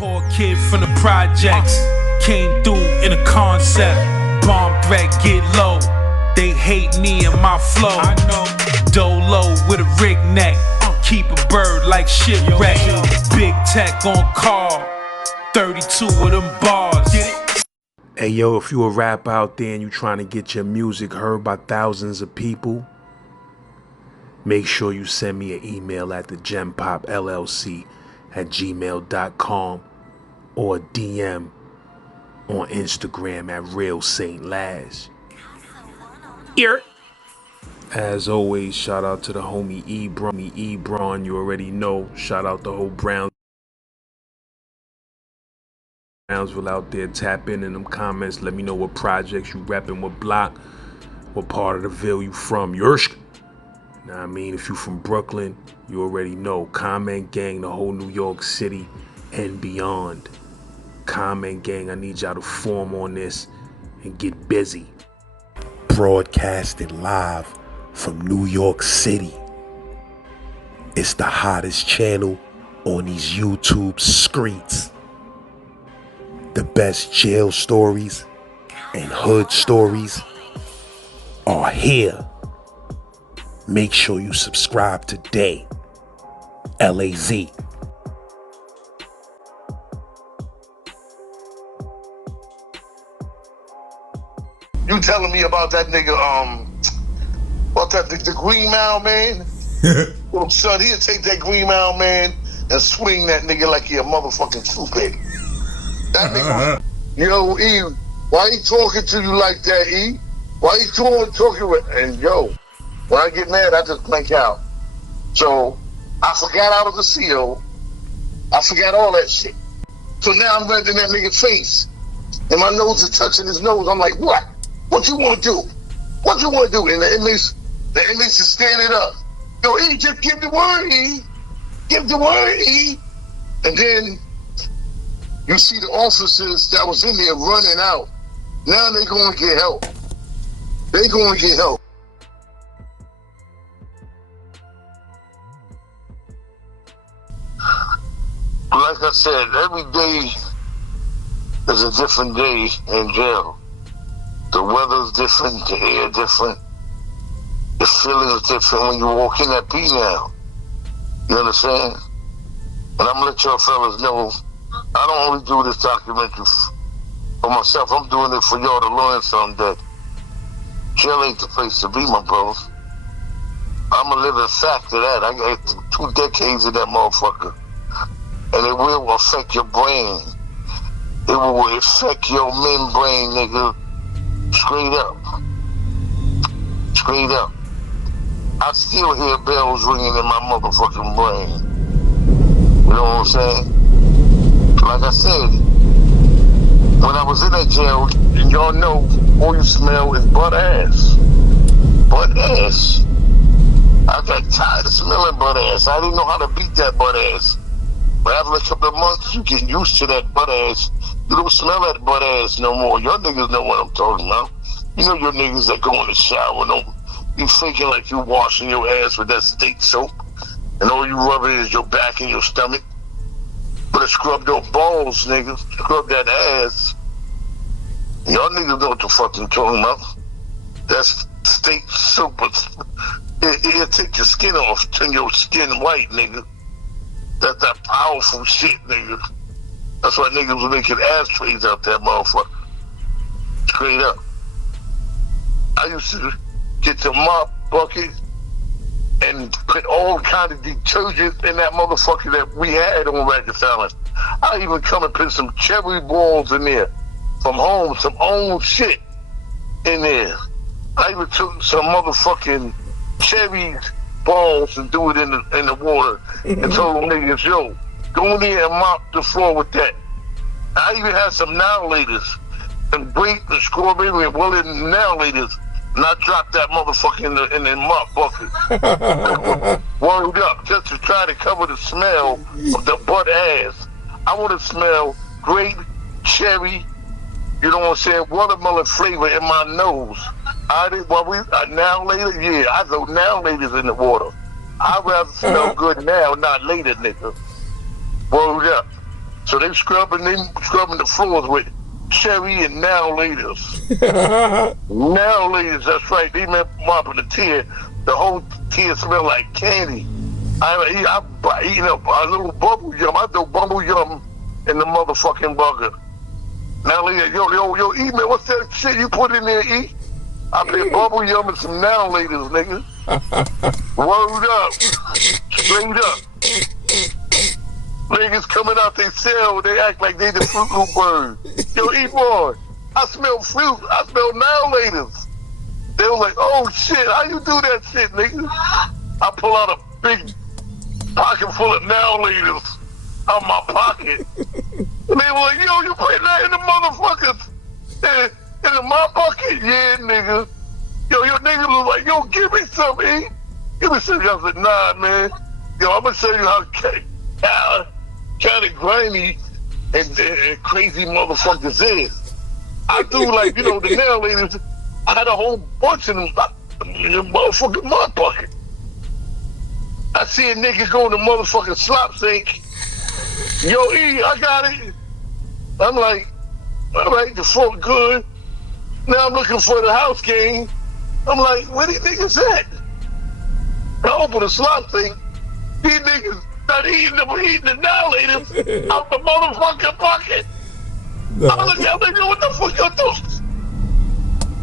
Poor kid from the projects, came through in a concept. Bomb threat, get low. They hate me and my flow. I know. Dolo with a rig neck, keep a bird like shipwreck. Big tech on call, 32 of them bars. Hey yo, if you a rapper out there and you trying to get your music heard by thousands of people, make sure you send me an email at thegempopllc@gmail.com or a DM on Instagram at Real Saint Laz. Here. As always, shout out to the homie Ebron. You already know. Shout out the whole Brownsville out there. Tap in them comments. Let me know what projects you repping, what block, what part of the Ville you from. Yersk. Now I mean, if you from Brooklyn, you already know. Comment gang, the whole New York City and beyond. Comment gang, I need y'all to form on this and get busy. Broadcasting live from New York City. It's the hottest channel on these YouTube streets. The best jail stories and hood stories are here. Make sure you subscribe today. LAZ. You telling me about that nigga, about that the Green Mile man? Well, son, he'll take that Green Mile man and swing that nigga like he a motherfucking toupee. That nigga, yo, E, why he talking to you like that, E? Why he talking with, and yo, when I get mad, I just blank out. So, I forgot I was a CO. I forgot all that shit. So now I'm right in that nigga's face. And my nose is touching his nose. I'm like, what? What you want to do? What you want to do? And the inmates is standing up. Yo, E, just give the word, E. Give the word, E. And then you see the officers that was in there running out. Now they going to get help. They going to get help. Like I said, every day is a different day in jail. The weather's different, the air different, the feeling's different when you walk in that P now. You understand? And I'm gonna let y'all fellas know, I don't only do this documentary for myself, I'm doing it for y'all to learn something that jail ain't the place to be, my bros. I'm a living fact of that. I got 2 decades of that motherfucker. And it will affect your brain. It will affect your membrane, nigga. Straight up. Straight up. I still hear bells ringing in my motherfucking brain. You know what I'm saying? Like I said, when I was in that jail, and y'all know, all you smell is butt ass. Butt ass. I got tired of smelling butt ass. I didn't know how to beat that butt ass. But after a couple of months, you get used to that butt ass. You don't smell that butt ass no more. Y'all niggas know what I'm talking about. You know your niggas that go in the shower don't be faking like you washing your ass with that state soap. And all you rubbing is your back and your stomach. But scrub your balls, niggas. Scrub that ass. Y'all niggas know what the fuck I'm talking about. That's state soap. It'll take your skin off, turn your skin white, nigga. That's that powerful shit, nigga. That's why niggas was making ashtrays out that motherfucker. Straight up. I used to get the mop bucket and put all kind of detergent in that motherfucker that we had on Rikers Island. I even come and put some cherry balls in there from home, some old shit in there. I even took some motherfucking cherry balls and do it in the water and told them niggas, yo, go in there and mop the floor with that. I even had some nail laters and grape and strawberry and wilted nail laters, and I dropped that motherfucker in the mop bucket. Warmed up just to try to cover the smell of the butt ass. I want to smell grape, cherry, you know what I'm saying, watermelon flavor in my nose. Now later, yeah, I throw now laters in the water. I'd rather smell good now, not later, nigga. Word up. So they scrubbing the floors with cherry and now laters. Now laters, that's right. They mopping the tier. The whole tier smell like candy. I eating up a little bubble yum. I throw bubble yum in the motherfucking burger. Now later, yo, E man, what's that shit you put in there, E? I put bubble yum and some now laters, nigga. Word up. Straight up. Niggas coming out they cell, they act like they the Fruit Loop bird. Yo, Ebron, I smell fruit. I smell now laters. They were like, oh shit, how you do that shit, nigga? I pull out a big pocket full of now laters out my pocket. And they were like, yo, you putting that in the motherfuckers in my bucket? Yeah, nigga. Yo, your nigga was like, yo, give me some, E. Give me some. I said, nah, man. Yo, I'm gonna show you how kind of grimy and crazy motherfuckers is. I do like, the nail ladies. I had a whole bunch of them in the motherfucking mud bucket. I see a nigga go in the motherfucking slop sink. Yo, E, I got it. I'm like, all right, the fuck good. Now I'm looking for the house game. I'm like, where these niggas at? I open the slop sink. These niggas not eating the annihilators out the motherfucking bucket. I look at them, what the fuck y'all doing?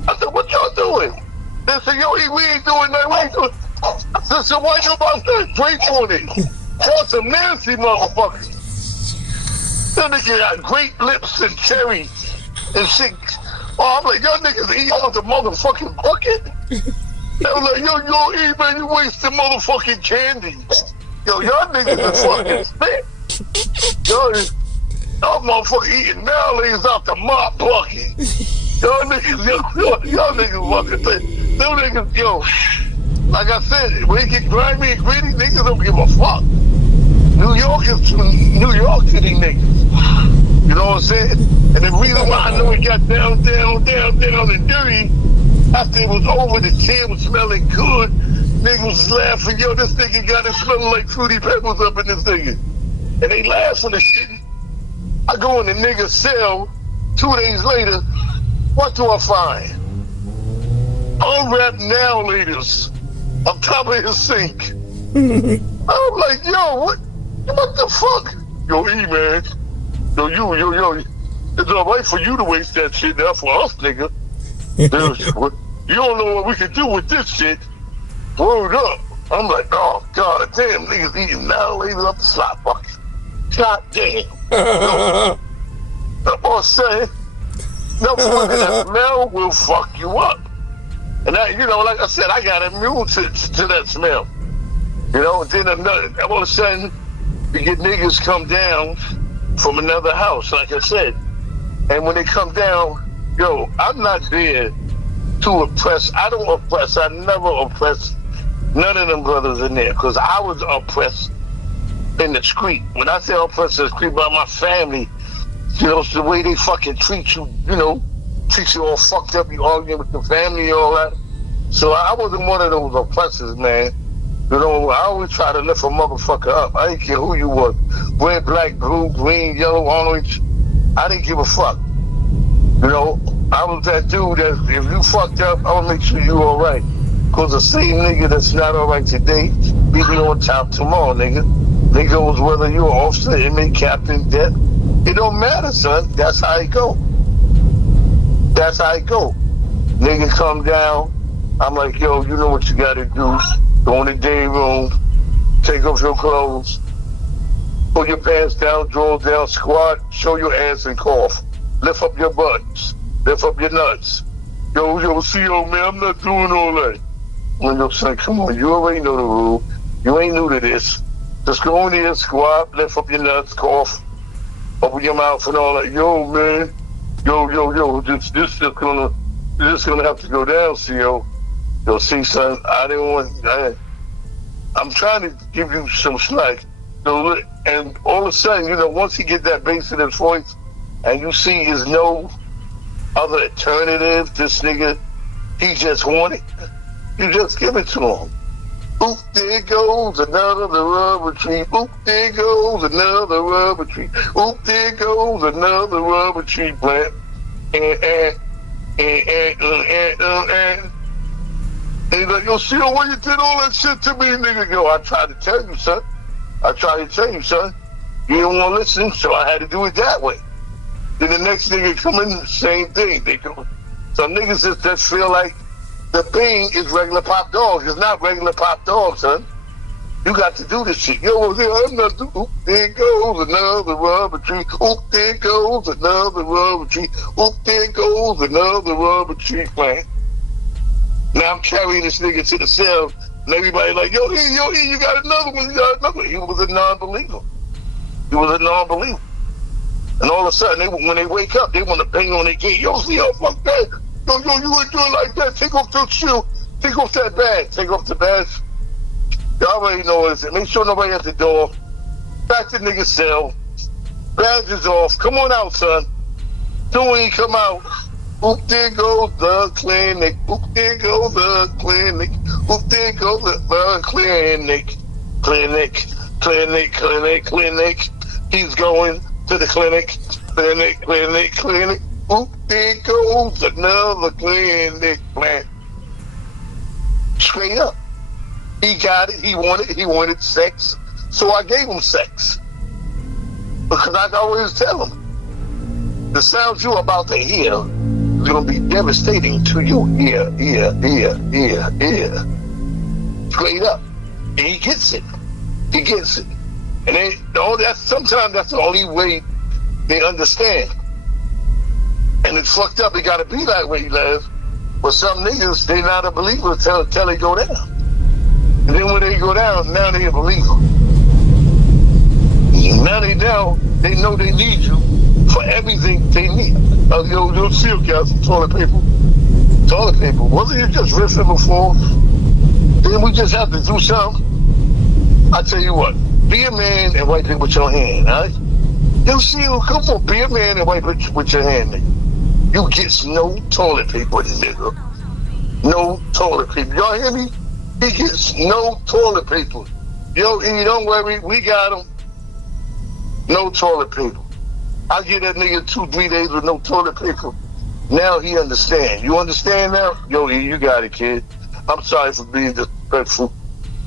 I said, what y'all doing? They said, yo, E, we ain't doing nothing. We ain't doing. I said, so why you about to drink on it? Y'all some nasty motherfuckers. That nigga got grape lips and cherry and shit. Oh, I'm like, y'all niggas eat out the motherfucking bucket? They was like, yo, E, man, you wasting motherfucking candy. Yo, y'all niggas is fucking spit. Y'all motherfucking eating now out the mop bucket. Y'all niggas fucking thing. Them niggas, yo, like I said, when it get grimy and gritty, niggas don't give a fuck. New York to these niggas. You know what I'm saying? And the reason why I know it got down and dirty, after it was over, the tin was smelling good. Niggas was laughing, yo, this nigga got it smelling like Fruity Pebbles up in this nigga. And they laughing and shit. I go in the nigga's cell, 2 days later, what do I find? Unwrapped now laters on top of his sink. I'm like, yo, what the fuck? Yo, E, man. Yo, it's all right for you to waste that shit, now for us, nigga. You don't know what we can do with this shit. Word up. I'm like, oh, god damn, niggas eating now laters up the slot bucket. God damn. I'm all saying, no fucking that smell will fuck you up. And that, like I said, I got immune to that smell. And then all of a sudden, you get niggas come down from another house, like I said. And when they come down, yo, I'm not there to oppress. I don't oppress. I never oppress none of them brothers in there, because I was oppressed in the street. When I say oppressed in the street by my family, it's the way they fucking treat you, treat you all fucked up, you arguing with your family and all that. So I wasn't one of those oppressors, man. I always try to lift a motherfucker up. I didn't care who you was. Red, black, blue, green, yellow, orange. I didn't give a fuck. I was that dude that if you fucked up, I would make sure you all right. Because the same nigga that's not all right today, be on top tomorrow, nigga. Nigga was whether you an officer, inmate, captain, death. It don't matter, son. That's how it go. That's how it go. Nigga come down. I'm like, yo, you know what you gotta do. Go in the day room, take off your clothes, pull your pants down, draw down, squat, show your ass and cough. Lift up your butts, lift up your nuts. Yo, CO, man, I'm not doing all that. When your son, come on, you already know the rule. You ain't new to this. Just go in there, squat, lift up your nuts, cough, open your mouth and all that. Yo, man, yo, this is gonna have to go down, CO. Yo, see, son, I'm trying to give you some slack. And all of a sudden, once he get that bass in his voice, and you see there's no other alternative, this nigga, he just want it, you just give it to him. Oop, there goes another rubber tree. Oop, there goes another rubber tree. Oop, there goes another rubber tree plant. And he's like, yo, Seal, why you did all that shit to me, nigga? Yo, I tried to tell you, son. I tried to tell you, son. You didn't want to listen, so I had to do it that way. Then the next nigga come in, same thing. They go. Some niggas just feel like the thing is regular pop dogs. It's not regular pop dogs, son. You got to do this shit. Yo, I'm not doing. Oop, there goes another rubber tree. Oop, there goes another rubber tree. Oop, there goes another rubber tree plant. Now I'm carrying this nigga to the cell, and everybody like, yo, you got another one, you got another one. He was a non-believer. He was a non-believer. And all of a sudden, when they wake up, they want to bang on their gate. Yo, fuck that. Yo, you ain't doing like that. Take off that shoe. Take off that badge. Take off the badge. Y'all already know what it is. Make sure nobody at the door. Back to nigga's cell. Badge is off. Come on out, son. Soon when he come out, oop, there goes the clinic. Oop, there goes the clinic. Oop, there goes the clinic. Clinic. He's going to the clinic. Clinic. Oop, there goes another clinic plant. Straight up. He got it. He wanted sex. So I gave him sex. Because I always tell him, the sounds you're about to hear is going to be devastating to you. Yeah. Straight up. And he gets it. And sometimes that's the only way they understand. And it's fucked up. It got to be that way, Les. But some niggas, they not a believer till they go down. And then when they go down, now they a believer. Now they down, they know they need you for everything they need. You'll see you guys some toilet paper. Wasn't you just riffing before? Then we just have to do something. I tell you what, be a man and wipe it with your hand, all right? Yo, Seal, come on, be a man and wipe it with your hand, nigga. You get no toilet paper, nigga. No toilet paper. Y'all hear me? He gets no toilet paper. Yo, E, don't worry, we got him. No toilet paper. I give that nigga 2-3 days with no toilet paper. Now he understand. You understand now? Yo, E, you got it, kid. I'm sorry for being disrespectful.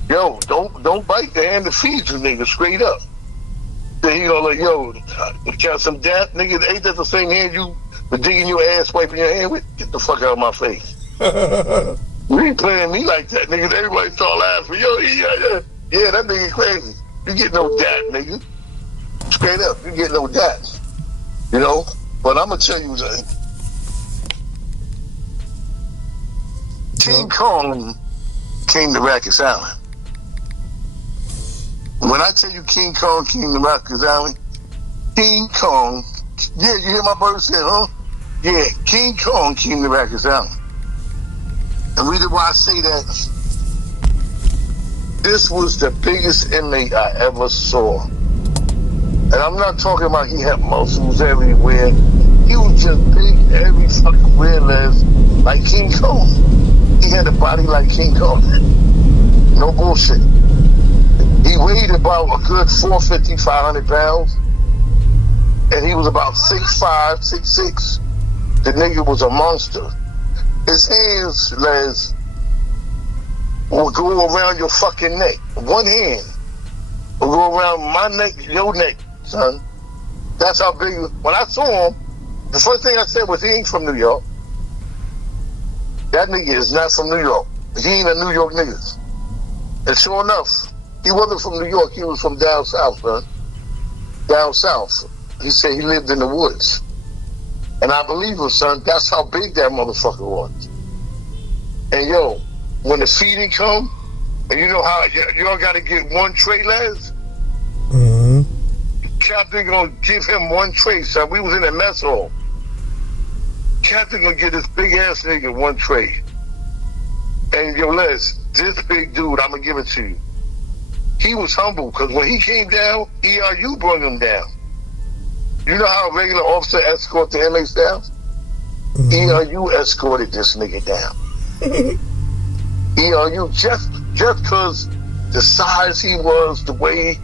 Yo, don't bite the hand that feeds you, nigga, straight up. Then he gonna like, yo, got some dap, nigga, ain't that the same hand you were digging your ass, wiping your hand with? Get the fuck out of my face. You ain't playing me like that, nigga. Everybody start laughing. Yo, yeah, that nigga crazy. You get no dap, nigga. Straight up, you get no dap. You know? But I'm gonna tell you something. King Kong came to Rikers Island. When I tell you King Kong came to Rikers Island, King Kong, yeah, you hear my brother say, huh? Yeah, King Kong came to Rikers Island. And the reason why I say that, this was the biggest inmate I ever saw. And I'm not talking about he had muscles everywhere. He was just big every fucking where, like King Kong. He had a body like King Kong. No bullshit. He weighed about a good 450, 500 pounds. And he was about 6'5", 6'6". The nigga was a monster. His hands, Les, will go around your fucking neck. One hand will go around my neck, your neck, son. That's how big. When I saw him, the first thing I said was, he ain't from New York. That nigga is not from New York. He ain't a New York nigga. And sure enough, he wasn't from New York. He was from down south, man. Down south. He said he lived in the woods. And I believe him, son. That's how big that motherfucker was. And yo, when the feeding come, and you know how y'all got to get one tray, Les? Mm-hmm. Captain gonna give him one tray, son. We was in a mess hall. Captain gonna get this big ass nigga one tray. And yo, Les, this big dude, I'm gonna give it to you. He was humble, because when he came down, ERU brought him down. You know how a regular officer escort the inmates down? ERU escorted this nigga down. ERU, just just because the size he was, the way,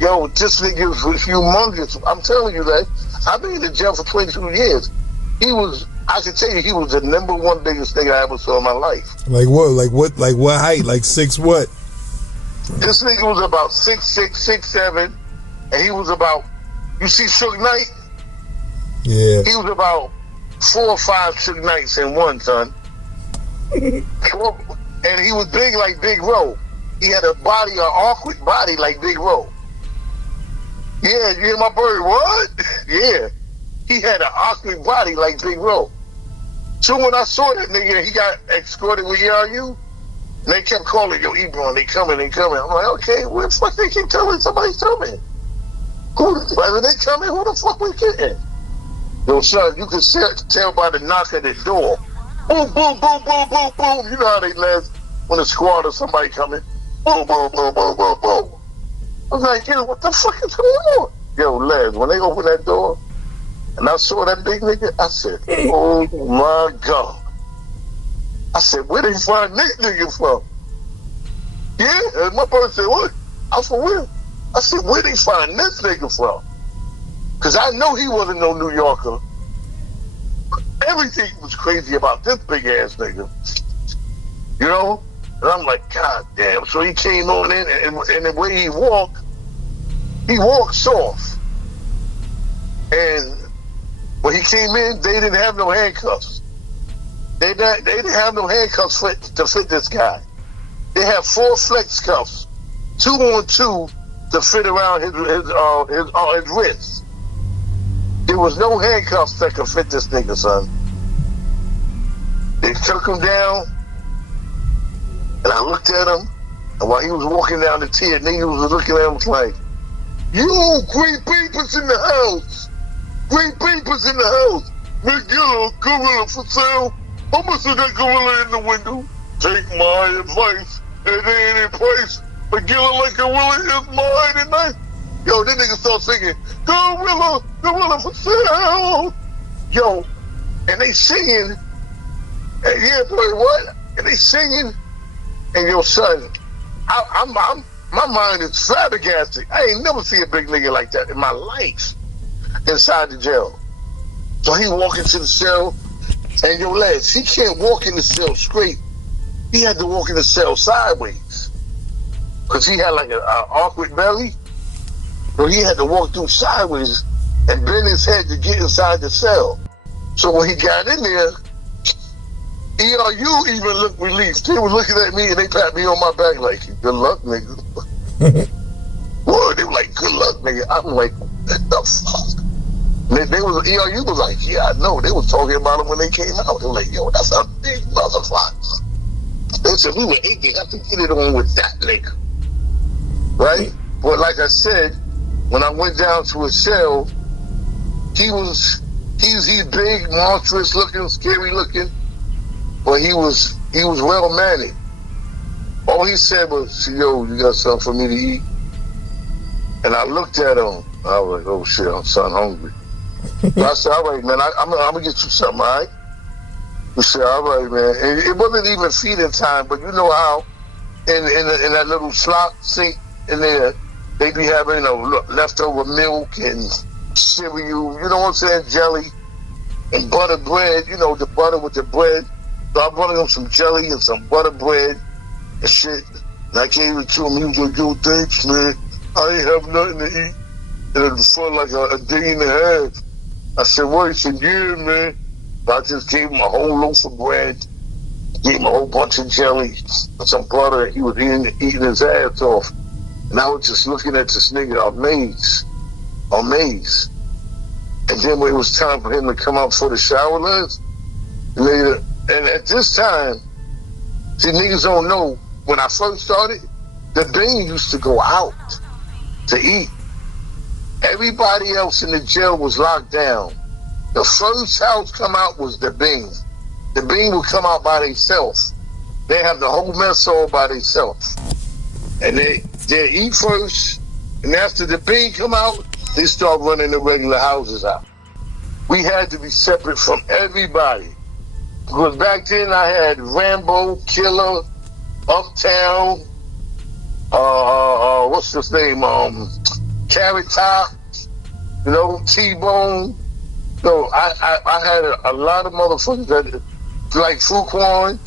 yo, this nigga was humongous. I'm telling you that. I've been in the jail for 22 years. I can tell you, he was the number one biggest nigga I ever saw in my life. Like what height? Like 6 what? This nigga was about 6'6", 6'7", and he was about, you see Suge Knight? Yeah. He was about 4 or 5 Suge Knights in one, son. And he was big like Big Ro. He had an awkward body like Big Ro. Yeah, you hear my bird? What? Yeah. He had an awkward body like Big Ro. So when I saw that nigga, he got escorted with ERU, and they kept calling, yo, Ebron, they coming. I'm like, okay, where the fuck they keep telling somebody's coming? Whether they coming, who the fuck we getting? Yo, son, you can tell by the knock at the door. Boom, boom, boom, boom, boom, boom. You know how they last when a squad or somebody coming. Boom, boom, boom, boom, boom, boom. I was like, yo, what the fuck is going on? Yo, Les, when they opened that door, and I saw that big nigga, I said, oh my God. I said, where they find this nigga from? Yeah, and my brother said, what? I'm for real. I said, where they find this nigga from? Because I know he wasn't no New Yorker. Everything was crazy about this big ass nigga. You know? And I'm like, God damn. So he came on in, and the way he walked soft. And when he came in, they didn't have no handcuffs. They didn't have no handcuffs to fit this guy. They had 4 flex cuffs, 2 on 2 to fit around his wrists. There was no handcuffs that could fit this nigga, son. They took him down, and I looked at him, and while he was walking down the tier, nigga was looking at him like, you, great papers in the house. Great papers in the house. McGill, gorilla for sale. How much is that gorilla in the window? Take my advice. It ain't in price. McGill like gorilla is mine and I. Yo, this nigga start singing, gorilla for sale. Yo, and they singing, and yeah, boy, what? And they singing, and yo, son, my mind is flabbergasted. I ain't never seen a big nigga like that in my life inside the jail. So he walk into the cell, and yo, lads, he can't walk in the cell straight. He had to walk in the cell sideways, because he had like an awkward belly. So he had to walk through sideways and bend his head to get inside the cell. So when he got in there, ERU even looked relieved. They were looking at me and they pat me on my back like, good luck, nigga. Boy, they were like, good luck, nigga. I'm like, what the fuck? ERU was like, yeah, I know. They was talking about him when they came out. They were like, yo, that's a big motherfucker. They said, we were 8, they have to get it on with that nigga. Right? But like I said, when I went down to his cell, he's big, monstrous looking, scary looking, but he was well mannered. All he said was, yo, you got something for me to eat? And I looked at him. I was like, oh shit, I'm son hungry. So I said, all right, man, I'm gonna get you something, all right? He said, all right, man. And it wasn't even feeding time, but you know how in that little slot sink in there, they be having leftover milk and cereal, you know what I'm saying, jelly and butter bread, the butter with the bread. So I brought him some jelly and some butter bread and shit. And I gave it to him. He was like, yo, thanks, man. I ain't have nothing to eat. And it was for like a day and a half. I said, what? He said, yeah, man. So I just gave him a whole loaf of bread, gave him a whole bunch of jelly and some butter. He was eating his ass off. And I was just looking at this nigga amazed. And then when it was time for him to come out for the shower last, later, and at this time, see, niggas don't know, when I first started, the Bing used to go out to eat. Everybody else in the jail was locked down. The first house come out was the Bing. The Bing would come out by themselves. They have the whole mess all by themselves. And they eat first, and after the Bing come out, they start running the regular houses out. We had to be separate from everybody. Because back then I had Rambo, Killer, Uptown, What's his name? Carrot Top, T-Bone. No, I had a lot of motherfuckers that, like Fuquan.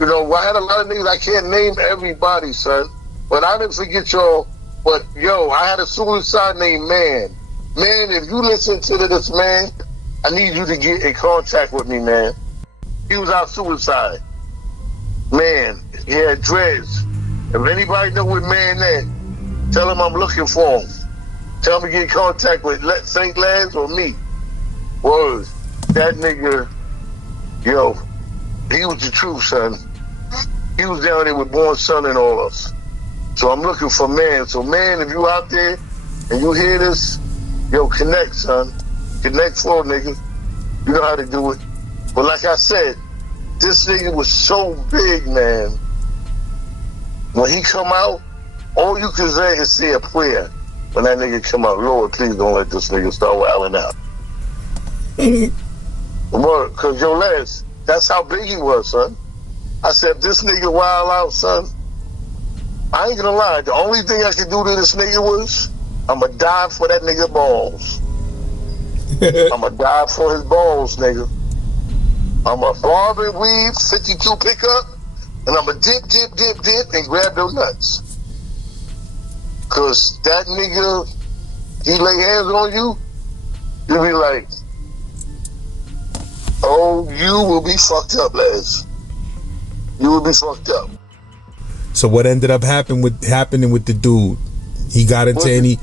I had a lot of niggas. I can't name everybody, son. But I didn't forget y'all. But, I had a suicide named Man. Man, if you listen to this, man, I need you to get in contact with me, man. He was out suicide. Man, he had dreads. If anybody know what Man is, tell him I'm looking for him. Tell him to get in contact with St. Lance or me. Word. That nigga, he was the truth, son. He was down there with Born Son and all of us. So I'm looking for Man. So, Man, if you out there and you hear this, connect, son. Connect for nigga. You know how to do it. But like I said, this nigga was so big, man. When he come out, all you can say is say a prayer. When that nigga come out, Lord, please don't let this nigga start wilding out. Because Les, that's how big he was, son. I said, if this nigga wild out, son, I ain't gonna lie. The only thing I could do to this nigga was, I'ma die for that nigga balls. I'ma die for his balls, nigga. I'ma barb and weave, 52 pickup, and I'ma dip, and grab those nuts. Cause that nigga, he lay hands on you, you'll be like, oh, you will be fucked up, Les. You will be fucked up. So what ended up happening with the dude? He got into he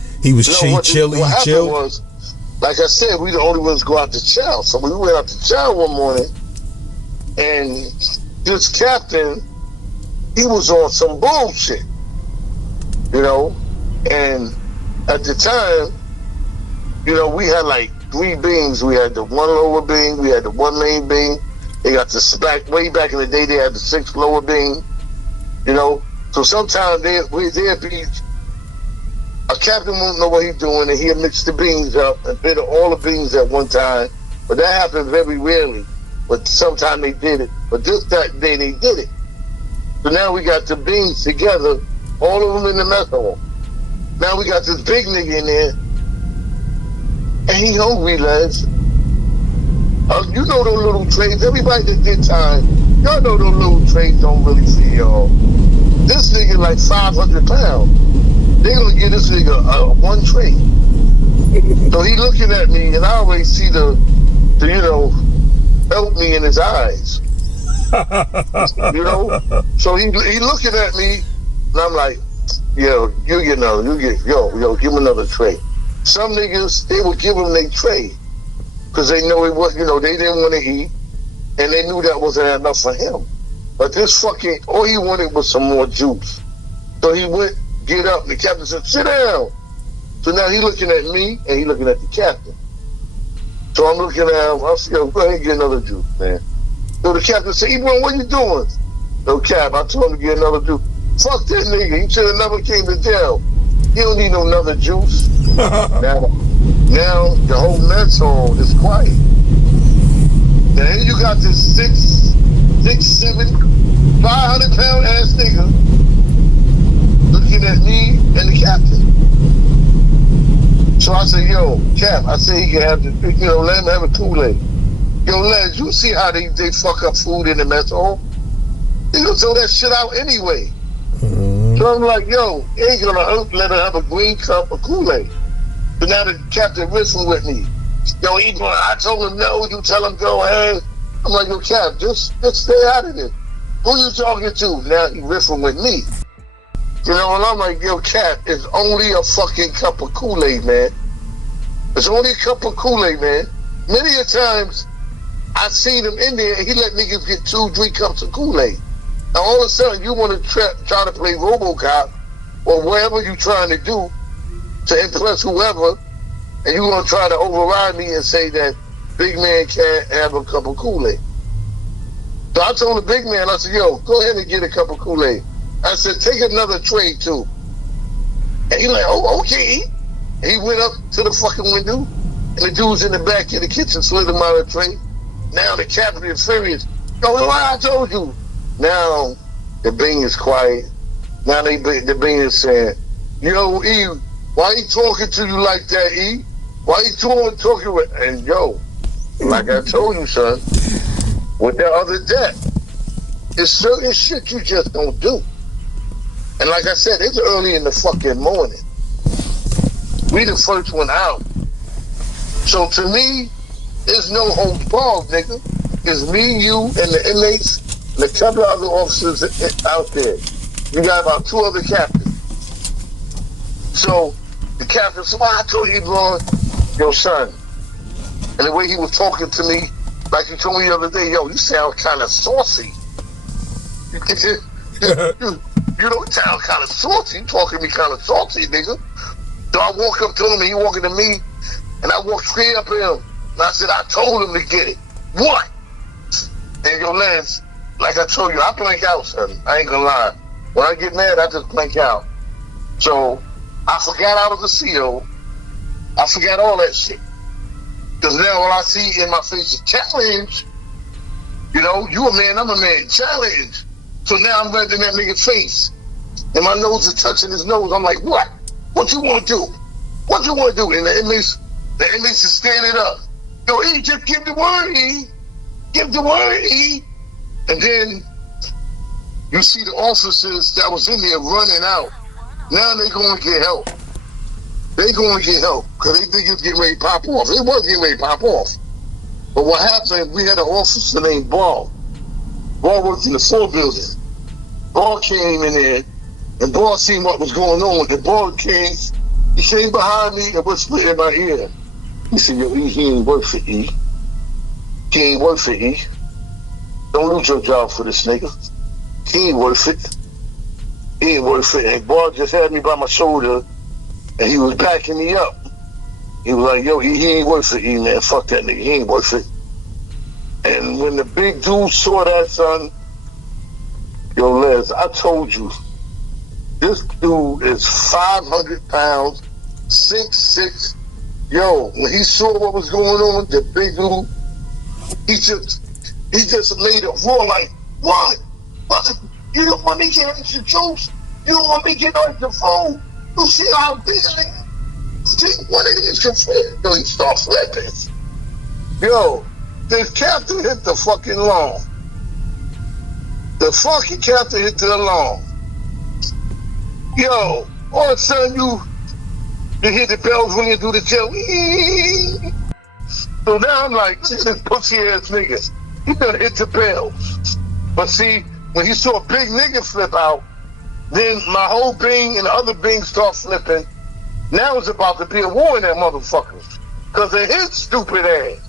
chilled. Was, like I said, we the only ones go out to chow. So we went out to chow one morning, and this captain, he was on some bullshit, and at the time, we had like 3 beans. We had the 1 lower bean, we had the 1 main bean. They got the way back in the day, they had the 6 lower bean, So sometimes there'd be a captain won't know what he's doing, and he'll mix the beans up and bit all the beans at one time. But that happened very rarely. But sometimes they did it. But that day they did it. So now we got the beans together, all of them in the mess hall. Now we got this big nigga in there, and he hungry, lads. You know those little trays. Everybody that did time, y'all know those little trays don't really feed y'all. This nigga like 500 pounds. They gonna give this nigga 1 tray. So he looking at me, and I always see the help me in his eyes. So he looking at me, and I'm like, yo, give him another tray. Some niggas, they would give him their tray, because they know it was, they didn't want to eat, and they knew that wasn't enough for him. But this all he wanted was some more juice. So he went, get up, and the captain said, sit down. So now he looking at me, and he looking at the captain. So I'm looking at him, I said, go ahead and get another juice, man. So the captain said, Ebron, what you doing? No, Cap, I told him to get another juice. Fuck that nigga, he should have never came to jail. He don't need no another juice. Now the whole mess hall is quiet. Now you got this 6'7", 500-pound ass nigga looking at me and the captain. So I said, yo, Cap, I said he can have the, let him have a Kool-Aid. Yo, lads, you see how they fuck up food in the mess hall? They gonna throw that shit out anyway. Mm-hmm. So I'm like, yo, he ain't gonna let her have a green cup of Kool-Aid. So now the captain wrestling with me. Yo, Ebron, I told him no, you tell him go ahead. I'm like, yo, Cap, just stay out of it. Who you talking to? Now he wrestling with me. And I'm like, yo, Cap, it's only a fucking cup of Kool-Aid, man. It's only a cup of Kool-Aid, man. Many a times, I seen him in there, and he let niggas get 2-3 cups of Kool-Aid. Now all of a sudden, you want to try to play RoboCop, or whatever you trying to do to impress whoever, and you want to try to override me and say that big man can't have a cup of Kool-Aid. So I told the big man, I said, yo, go ahead and get a cup of Kool-Aid. I said, take another tray too. And he like, oh, okay. And he went up to the fucking window, and the dude's in the back of the kitchen slid him out of the tray. Now the captain is furious. Yo, what I told you? Now the bean is quiet. Now they being saying, yo, E, why he talking to you like that, E? Why he talking with, and yo, like I told you, son, with that other debt, there's certain shit you just don't do. And like I said, it's early in the fucking morning. We the first one out. So to me, there's no holds barred, nigga. It's me, you, and the inmates, and a couple of other officers out there. You got about 2 other captains. So the captain said, well, I told you, Ebron, yo, son. And the way he was talking to me, like he told me the other day, yo, you sound kind of saucy. You don't sound kind of saucy. You talking to me kind of saucy, nigga. So I walk up to him, and he walking to me, and I walked straight up to him. And I said, I told him to get it. What? And yo, Lance, like I told you, I blank out, son. I ain't gonna lie. When I get mad, I just blank out. So I forgot I was a CO. I forgot all that shit. Because now all I see in my face is challenge. You know, you a man, I'm a man. Challenge. So now I'm right in that nigga's face. And my nose is touching his nose. I'm like, what? What you want to do? What you want to do? And the inmates is standing up. Yo, E, just give the word, E. Give the word, E. And then you see the officers that was in there running out. Now they going to get help. They going to get help because they think it's getting ready to pop off. It was getting ready to pop off. But what happened, we had an officer named Ball. Ball worked in the 4 building. Ball came in there, and Ball seen what was going on. And Ball came, he came behind me and whispered in my ear. He said, yo, E, he ain't work for E. He ain't work for E. Don't lose your job for this nigga. He ain't worth it. He ain't worth it. And Ball just had me by my shoulder, and he was backing me up. He was like, yo, he ain't worth it, E, man. Fuck that nigga. He ain't worth it. And when the big dude saw that, son, yo, Les, I told you, this dude is 500 pounds, 6'6". Yo, when he saw what was going on, the big dude, he just laid a roar like, what? What? You don't want me getting extra juice? You don't want me getting extra food? You see how big I am? See, one of these confused. Yo, he start flipping. Yo, this captain hit the fucking lawn. The fucking captain hit the lawn. Yo, all of a sudden you hear the bells ringing through the jail. So now I'm like, this pussy ass nigga. He done hit the bells. But see, when he saw a big nigga flip out, then my whole Bing and the other Bing start flipping. Now it's about to be a war in that motherfucker. Because of his stupid ass.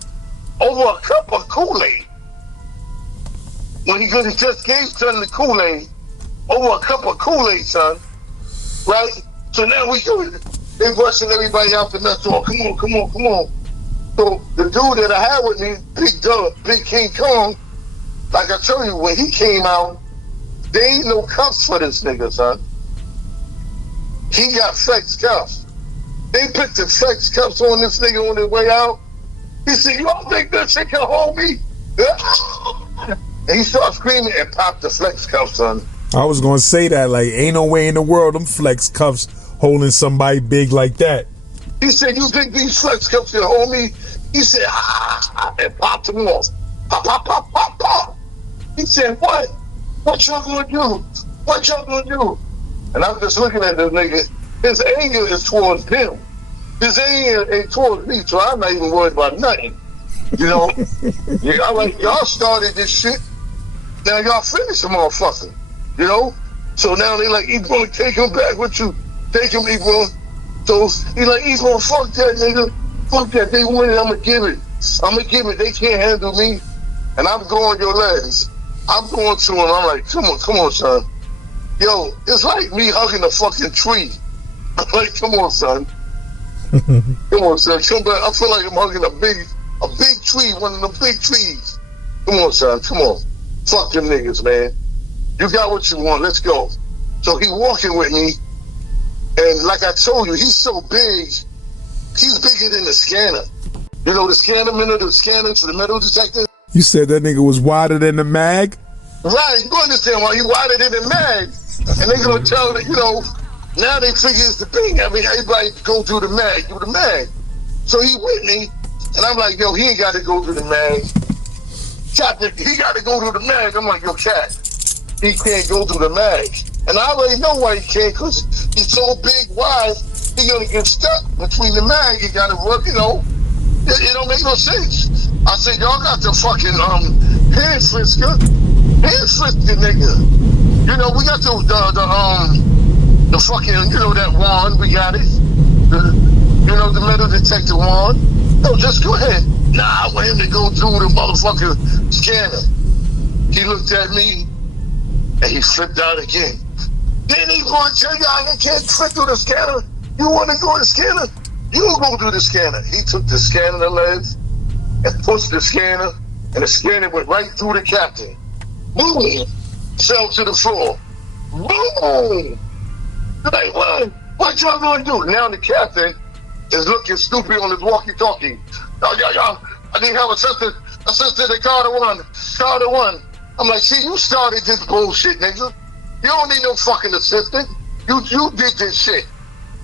Over a cup of Kool-Aid. When he just gave son the Kool-Aid, over a cup of Kool-Aid, son. Right? So now they rushing everybody out the mess hall. Come on. So the dude that I had with me, Big King Kong, like I told you, when he came out, there ain't no cuffs for this nigga, son. He got flex cuffs. They put the flex cuffs on this nigga on his way out. He said, you don't think that shit can hold me? And he started screaming and popped the flex cuffs, son. I was gonna say that, like, ain't no way in the world them flex cuffs holding somebody big like that. He said, you think these flex cuffs can hold me? He said, and popped them off. Pop. He said, what? What y'all gonna do? What y'all gonna do? And I'm just looking at this nigga. His anger is towards him. His anger ain't towards me, so I'm not even worried about nothing. You know? Yeah, I'm like, y'all started this shit. Now y'all finish the motherfucker. You know? So now they like, Ebron, take him back with you. Take him, Ebron. So he like, Ebron, fuck that nigga. Fuck that. They win it, I'ma give it. They can't handle me. And I'm going your legs. I'm going to him. I'm like, come on, son. Yo, it's like me hugging a fucking tree. I'm like, come on, son. Come on, son. Come back. I feel like I'm hugging a big tree, one of the big trees. Come on, son. Come on. Fuck them niggas, man. You got what you want. Let's go. So he walking with me, and like I told you, he's so big. He's bigger than the scanner. You know the scanner, the scanner for the metal detector. You said that nigga was wider than the mag? Right, you understand why he wider than the mag. And they gonna tell that, now they figure it's the thing. I mean, everybody go through the mag, do the mag. So he with me, and I'm like, yo, he ain't got to go through the mag. Captain, he got to go through the mag. I'm like, yo, Cat, he can't go through the mag. And I already know why he can't, because he's so big, wide, he gonna get stuck between the mag. He gotta work, it don't make no sense. I said, y'all got the fucking hand frisker, nigga. We got the fucking, that wand, we got it. The metal detector wand. No, just go ahead. Nah, I want him to go through the motherfucking scanner. He looked at me and he flipped out again. Then he going to tell you I can't flip through the scanner. You want to go to the scanner? You go through the scanner. He took the scanner legs and pushed the scanner, and the scanner went right through the captain. Boom! Fell to the floor. Boom! Like, what y'all gonna do? Now the captain is looking stupid on his walkie-talkie. Y'all, I need help, assistant, they called one. I'm like, see, you started this bullshit, nigga. You don't need no fucking assistant. You did this shit.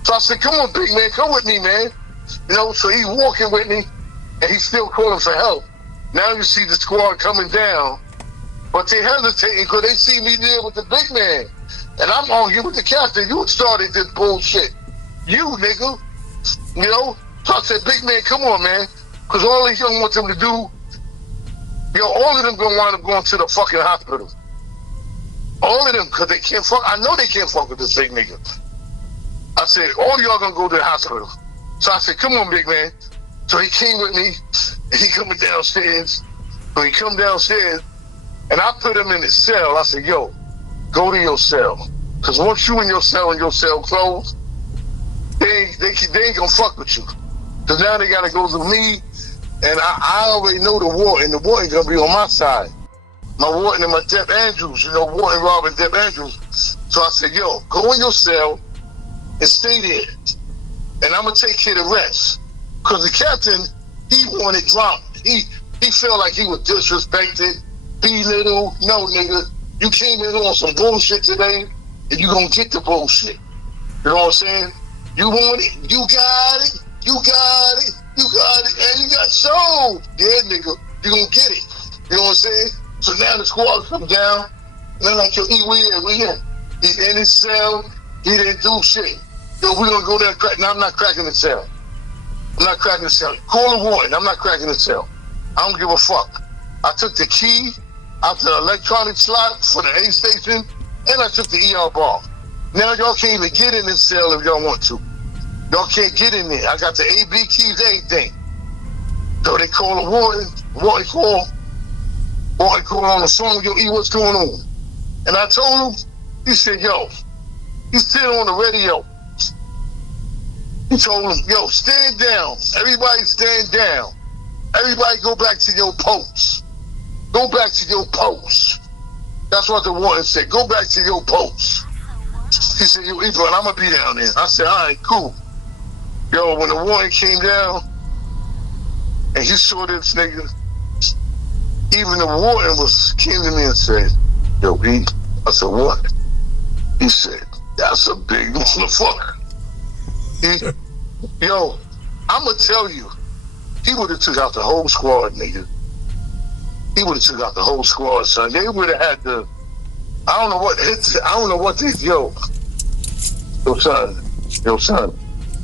So I said, come on, big man, come with me, man. So he's walking with me, and he's still calling for help. Now you see the squad coming down, but they hesitating because they see me deal with the big man. And I'm arguing with the captain. You started this bullshit. You, nigga. So I said, big man, come on, man. Because all these young want them to do, all of them gonna wind up going to the fucking hospital. All of them, because they can't fuck. I know they can't fuck with this big nigga. I said, all y'all gonna go to the hospital. So I said, come on, big man. So he came with me, and he coming downstairs. So he come downstairs, and I put him in his cell. I said, yo, go to your cell. Because once you in your cell and your cell closed, they ain't gonna fuck with you. Because now they gotta go through me, and I already know the warden. The warden gonna be on my side. My warden and my Depp Andrews, Warden Robin, Depp Andrews. So I said, yo, go in your cell and stay there. And I'm gonna take care of the rest. Because the captain, he wanted drama. He felt like he was disrespected, belittled. No, nigga, you came in on some bullshit today, and you gonna get the bullshit. You know what I'm saying? You want it, you got it, and you got sold. Yeah, nigga, you gonna get it. You know what I'm saying? So now the squad come down, and they're like, yo, we in. He's in his cell, he didn't do shit. Yo, we gonna go there and crack. No, I'm not cracking the cell. Call the warden, I'm not cracking the cell. I don't give a fuck. I took the key out the electronic slot for the A station, and I took the ER bar. Now y'all can't even get in this cell if y'all want to. Y'all can't get in there. I got the AB keys, everything. So they call the warden. Warden call on the phone. Yo, E, what's going on? And I told him. He said, yo, he's still on the radio. He told him, yo, stand down. Everybody stand down. Everybody go back to your posts. Go back to your posts. That's what the warden said. Go back to your posts. He said, yo, Ebron, I'm going to be down there. I said, all right, cool. Yo, when the warden came down and he saw this nigga, even the warden came to me and said, yo, E, I said, what? He said, that's a big motherfucker. Yo, I'm going to tell you, he would have took out the whole squad, nigga. He would have took out the whole squad, son. They would have had the, I don't know what they, yo, son.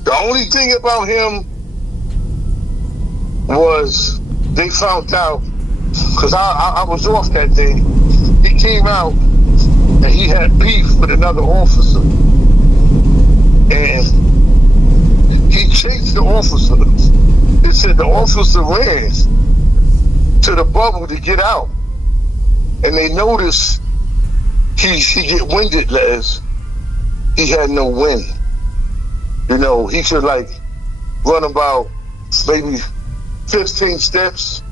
The only thing about him was they found out, because I was off that day. He came out and he had beef with another officer. And he chased the officer. They said the officer ran to the bubble to get out. And they noticed he get winded, Les. He had no wind. He could run about maybe 15 steps,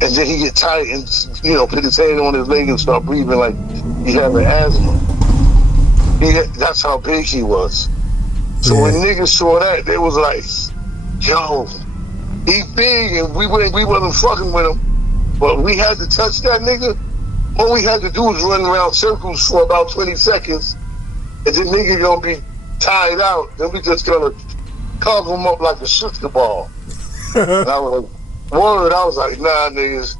and then he get tight and put his hand on his leg and start breathing like he having asthma. That's how big he was. So when niggas saw that, they was like, yo, he big, and we wasn't fucking with him, but we had to touch that nigga. all we had to do was run around circles for about 20 seconds, and then nigga gonna be tired out. Then we just gonna carve him up like a sister ball. And I was like, word. I was like, nah, niggas,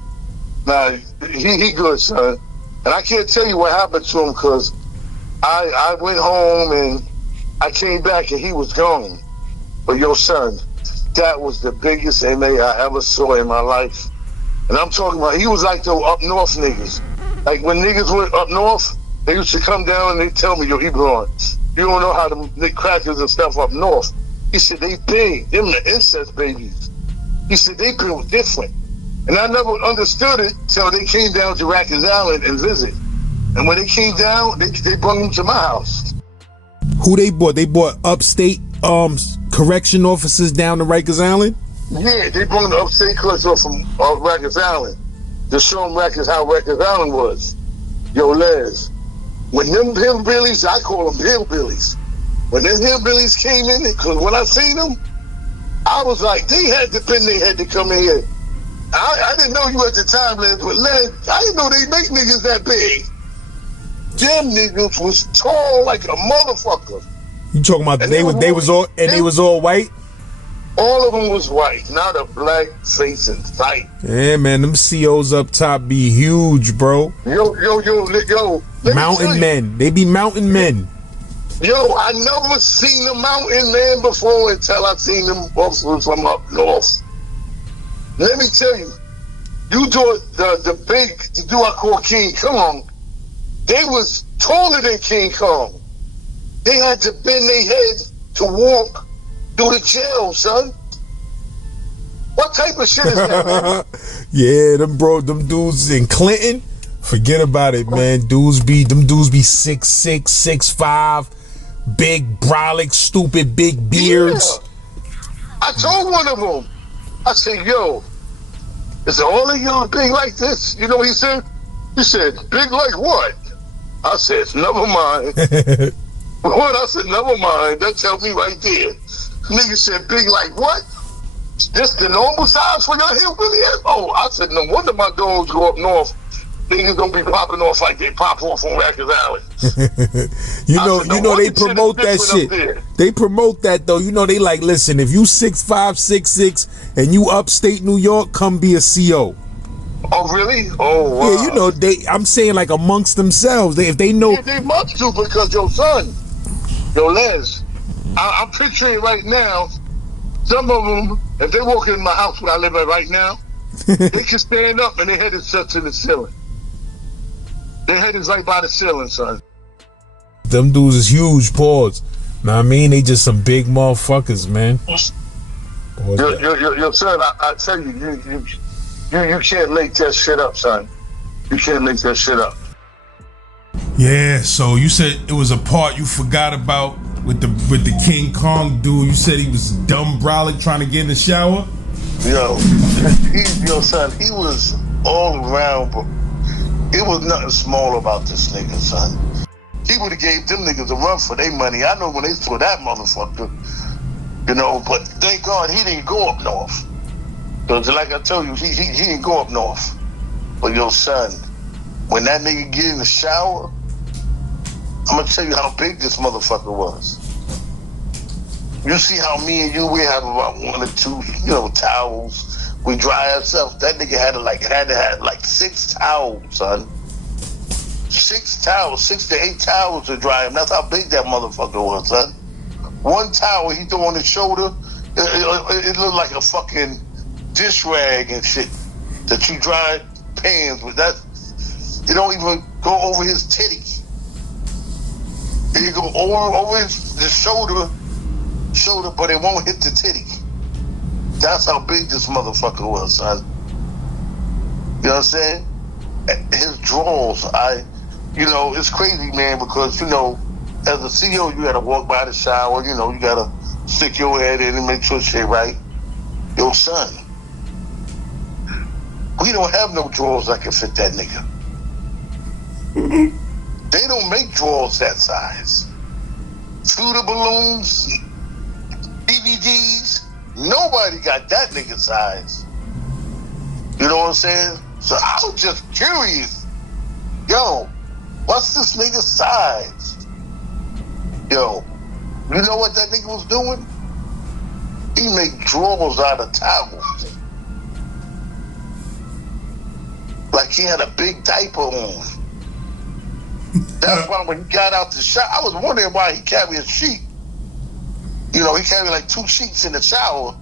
nah, he good, son. And I can't tell you what happened to him because I went home and I came back and he was gone. But yo, son, that was the biggest inmate I ever saw in my life. And I'm talking about, he was like the up north niggas. Like when niggas went up north, they used to come down and they tell me, yo, Ebron, you don't know how the crackers and stuff up north. He said, they big, them the incest babies. He said, they built different. And I never understood it till they came down to Rikers Island and visit. And when they came down, they brought them to my house. Who they brought? They brought upstate correction officers down to Rikers Island? Yeah, they brought the upstate correction from Rikers Island to show them Rikers how Rikers Island was. Yo, Les, when them hillbillies, I call them hillbillies, when them hillbillies came in, because when I seen them, I was like, they had to bend their head to come in here. I didn't know you at the time, Les, but Les, I didn't know they make niggas that big. Them niggas was tall like a motherfucker. You talking about they was all white? All of them was white, not a black face in sight. Yeah, man, them COs up top be huge, bro. Yo. Mountain men. They be mountain men. Yo, I never seen a mountain man before until I seen them officers from up north. Let me tell you, you do the big, the dude I call King Kong, they was taller than King Kong. They had to bend their head to walk through the jail, son. What type of shit is that, man? Yeah, them dudes in Clinton, forget about it, man. Them dudes be 6'6", 6'5", big brolic, stupid, big beards. Yeah. I told one of them, I said, yo, is all of y'all big like this? You know what he said? He said, big like what? I said, never mind. What? I said, never mind. That tells me right there. Nigga said, big like what? This the normal size for your hillbilly? Oh, I said, no wonder my dogs go up north. Niggas gonna be popping off like they pop off on Rikers Island. you know they promote that shit. They promote that though. You know they like, listen, if you 6'5", 6'6", and you upstate New York, come be a CO. Oh really? Oh wow. Yeah, you know I'm saying like amongst themselves. If they know, yeah, they must do because your son, yo Les, I'm picturing right now. Some of them, if they walk in my house where I live at right now, they can stand up and their head is touching the ceiling. Their head is right by the ceiling, son. Them dudes is huge, pause. Know what I mean? They just some big motherfuckers, man. Your son, I tell you, you can't make that shit up, son. You can't make that shit up. Yeah, so you said it was a part you forgot about with the King Kong dude. You said he was dumb brolic trying to get in the shower? Yo, son, he was all around, but it was nothing small about this nigga, son. He would have gave them niggas a run for their money. I know when they saw that motherfucker, you know, but thank God he didn't go up north. Because like I told you, he didn't go up north. But yo, son, when that nigga get in the shower, I'm gonna tell you how big this motherfucker was. You see how me and you, we have about 1 or 2, you know, towels. We dry ourselves. That nigga had to have like 6 towels, son. 6 towels, 6 to 8 towels to dry him. That's how big that motherfucker was, son. 1 towel he threw on his shoulder, it looked like a fucking dish rag and shit that you dry pans with. That it don't even go over his titty. It go over the shoulder, but it won't hit the titty. That's how big this motherfucker was, son. You know what I'm saying? His drawers, you know, it's crazy, man, because, you know, as a CEO, you gotta walk by the shower, you know, you gotta stick your head in and make sure shit right. Yo, son, we don't have no drawers that can fit that nigga. They don't make drawers that size. Scooter balloons, DVDs, nobody got that nigga size. You know what I'm saying? So I was just curious. yo, what's this nigga's size? Yo, you know what that nigga was doing? He make drawers out of towels. Like he had a big diaper on. That's why when he got out the shower, I was wondering why he carried a sheet. You know, he carried like 2 sheets in the shower.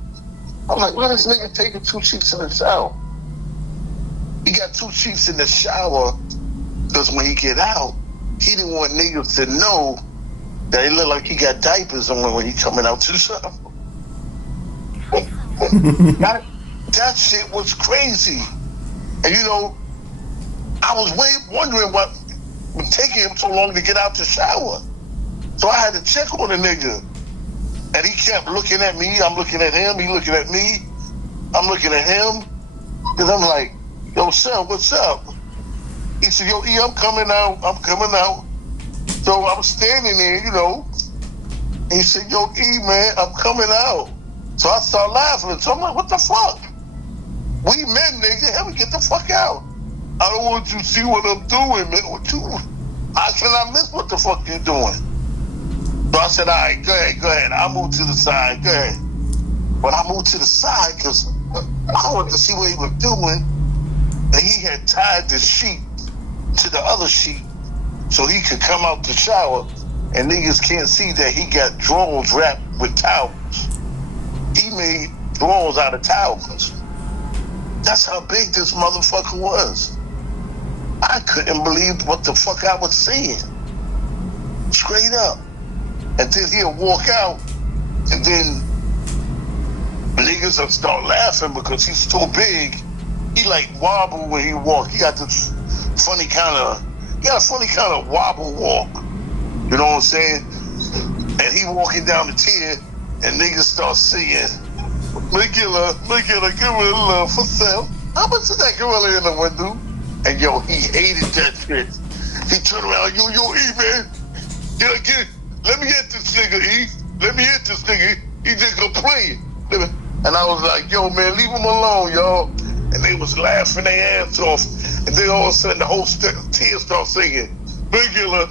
I'm like, why this nigga taking 2 sheets in the shower? He got 2 sheets in the shower because when he get out, he didn't want niggas to know that it looked like he got diapers on when he coming out to the shower. that shit was crazy. And you know, I was wondering what was taking him so long to get out the shower. So I had to check on the nigga. And he kept looking at me, I'm looking at him, he looking at me, I'm looking at him. Cause I'm like, yo, son, what's up? He said, yo, E, I'm coming out. So I'm standing there, you know. And he said, yo, E, man, I'm coming out. So I started laughing. So I'm like, what the fuck? We men, nigga, help me get the fuck out. I don't want you to see what I'm doing, man. How can I miss what the fuck you doing? So I said, all right, go ahead. I'll move to the side, go ahead. But I moved to the side because I wanted to see what he was doing. And he had tied the sheet to the other sheet so he could come out the shower and niggas can't see that he got drawers wrapped with towels. He made drawers out of towels. That's how big this motherfucker was. I couldn't believe what the fuck I was seeing. Straight up. And then he'll walk out, and then niggas will start laughing because he's too big. He like wobble when he walk. He got this funny kind of wobble walk. You know what I'm saying? And he walking down the tier, and niggas start singing, Megilla, gorilla for sale. How much is that gorilla in the window? And yo, he hated that shit. He turned around, yo, E, man, let me hit this nigga, E. Let me hit this nigga. He just gonna play it. And I was like, yo, man, leave him alone, y'all. And they was laughing their ass off. And then all of a sudden, the whole team started singing, Megilla,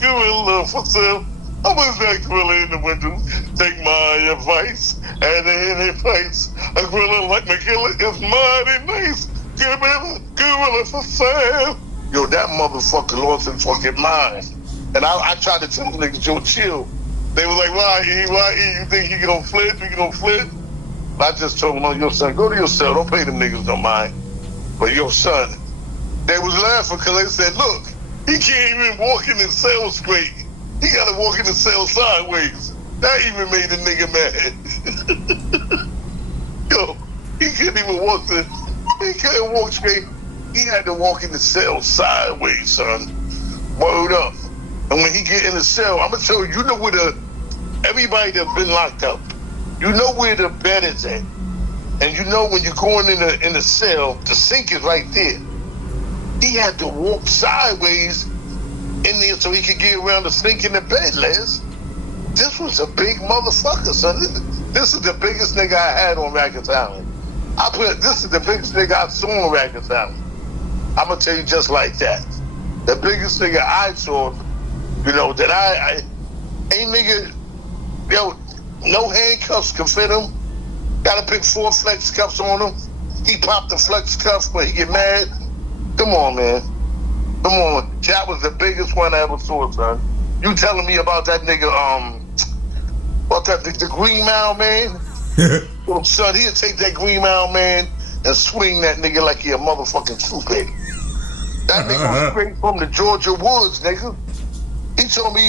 gorilla for sale. How much that gorilla in the window? Take my advice, and any advice. A gorilla like Megilla is mighty nice. Gorilla for sale. Yo, that motherfucker lost his fucking mind. And I tried to tell the niggas, yo, chill. They were like, why, E? You think he gonna flip? We gonna flip? I just told them, oh, yo, son, go to your cell. Don't pay them niggas no mind. But yo, son, they was laughing because they said, look, he can't even walk in his cell straight. He gotta walk in the cell sideways. That even made the nigga mad. Yo, he couldn't walk straight. He had to walk in the cell sideways, son. Word up. And when he get in the cell, I'm gonna tell you, you know where everybody that's been locked up, you know where the bed is at. And you know when you're going in the cell, the sink is right there. He had to walk sideways in there so he could get around the sink in the bed, Les. This was a big motherfucker, son. This is the biggest nigga I had on Rikers Island. This is the biggest nigga I saw on Rikers Island. I'm gonna tell you just like that. The biggest nigga I saw, you know, that I ain't nigga, yo, no handcuffs can fit him. Gotta pick 4 flex cuffs on him. He popped the flex cuff when he get mad. Come on, man. Come on. That was the biggest one I ever saw, son. You telling me about that nigga, the Green Mile man? Well, son, he'll take that Green Mile man and swing that nigga like he a motherfucking toothpick. That nigga was straight from the Georgia woods, nigga. He told me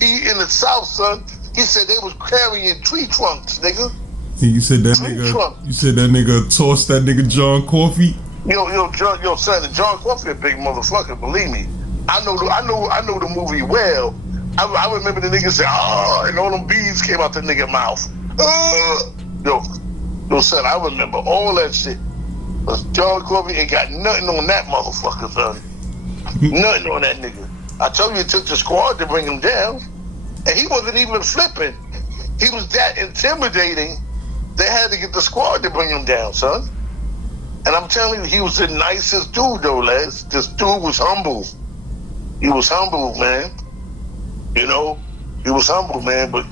he in the South, son. He said they was carrying tree trunks, nigga. You said that nigga tossed that nigga John Coffey. Yo, son, John Coffey a big motherfucker. Believe me, I know the movie well. I remember the nigga say, "Oh," and all them beads came out the nigga mouth. Yo, son, I remember all that shit. Cause John Coffey ain't got nothing on that motherfucker, son. Nothing on that nigga. I told you it took the squad to bring him down, and he wasn't even flipping. He was that intimidating. They had to get the squad to bring him down, son. And I'm telling you, he was the nicest dude, though, Les. This dude was humble. He was humble, man. You know, he was humble, man. But,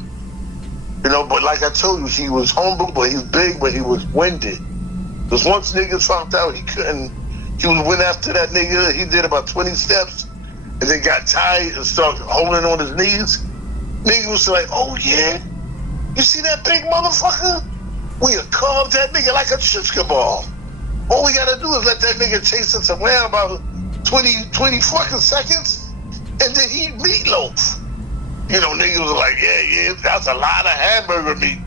you know, but like I told you, he was humble, but he was big, but he was winded. Because once niggas found out he went after that nigga, he did about 20 steps, and then got tired and started holding on his knees. Nigga was like, oh, yeah? You see that big motherfucker? We'll carve that nigga like a chishka ball. All we gotta do is let that nigga chase us around about 20 fucking seconds, and then he meatloaf. You know, niggas was like, yeah, that's a lot of hamburger meat.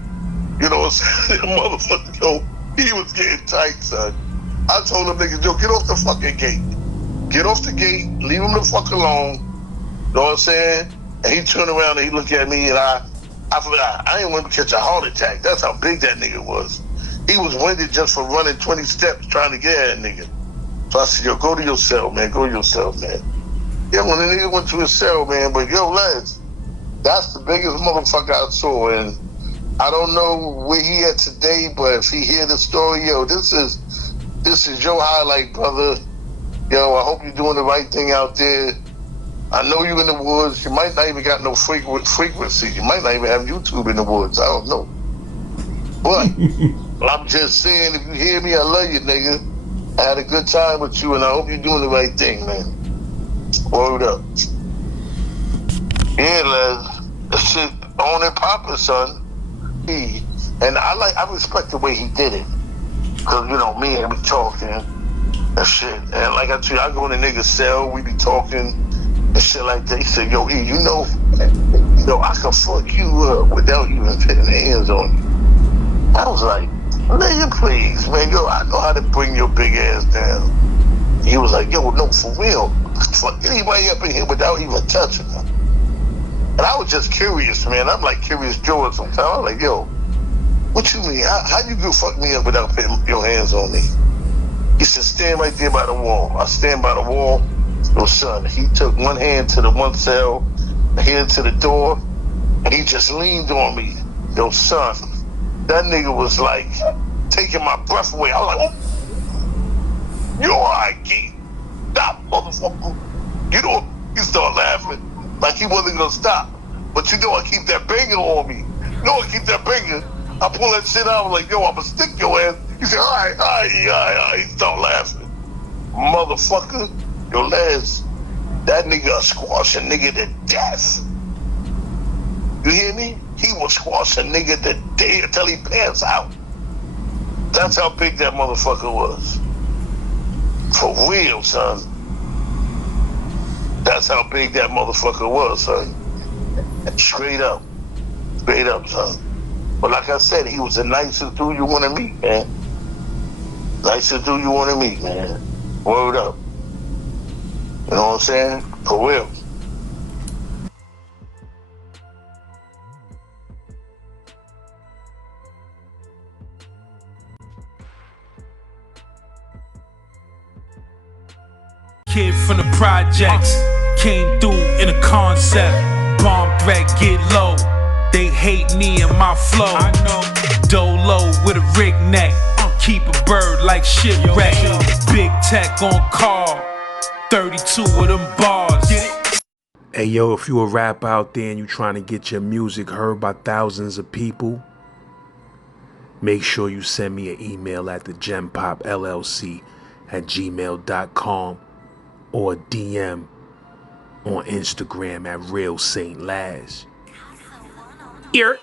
You know what I'm saying? Motherfucker, yo, he was getting tight, son. I told him, niggas, yo, get off the fucking gate. Get off the gate, leave him the fuck alone. You know what I'm saying? And he turned around and he looked at me, and I forgot, I didn't want him to catch a heart attack. That's how big that nigga was. He was winded just for running 20 steps trying to get at a nigga. So I said, yo, go to your cell, man. Go to your cell, man. Yeah, when the nigga went to his cell, man, but yo, Les, that's the biggest motherfucker I saw. And I don't know where he at today, but if he hear the story, yo, this is your highlight, brother. Yo, I hope you're doing the right thing out there. I know you in the woods. You might not even got no frequency. You might not even have YouTube in the woods. I don't know. But I'm just saying, if you hear me, I love you, nigga. I had a good time with you, and I hope you're doing the right thing, man. Word up. Yeah, Les. That shit on and poppin', son. And I respect the way he did it. Because, you know, me and him be talking and shit. And like I told you, I go in the nigga's cell, we be talking and shit like that. He said, yo, E, you know, I can fuck you up without even putting hands on you. I was like, nigga, please, man, yo, I know how to bring your big ass down. He was like, yo, no, for real. Fuck anybody up in here without even touching them. And I was just curious, man. I'm like Curious George sometimes. I'm like, yo, what you mean? How you gonna fuck me up without putting your hands on me? He said, stand right there by the wall. I stand by the wall. Yo, son, he took one hand to the one cell, a hand to the door, and he just leaned on me. Yo, son, that nigga was like taking my breath away. I was like, oh, you all right, Keith? Stop, motherfucker. You know, he started laughing like he wasn't gonna stop. But you know I keep that banger on me. You know I keep that banger. I pull that shit out, I was like, yo, I'ma stick your ass. He said, all right. He started laughing. Motherfucker. Yo, Les, that nigga squash a nigga to death. You hear me? He will squash a nigga to death until he pants out. That's how big that motherfucker was. For real, son. That's how big that motherfucker was, son. Straight up, son. But like I said, he was the nicest dude you want to meet, man. Nicest dude you want to meet, man. Word up. You know what I'm saying? For real. Kid from the projects came through in a concept. Bomb threat, get low. They hate me and my flow. I know. Dolo with a rig neck. Keep a bird like shipwreck. Big tech on call. 32 of them bars. Hey yo, if you a rapper out there and you trying to get your music heard by thousands of people, make sure you send me an email at thegempopllc@gmail.com or DM on Instagram at Real Saint Laz. Here.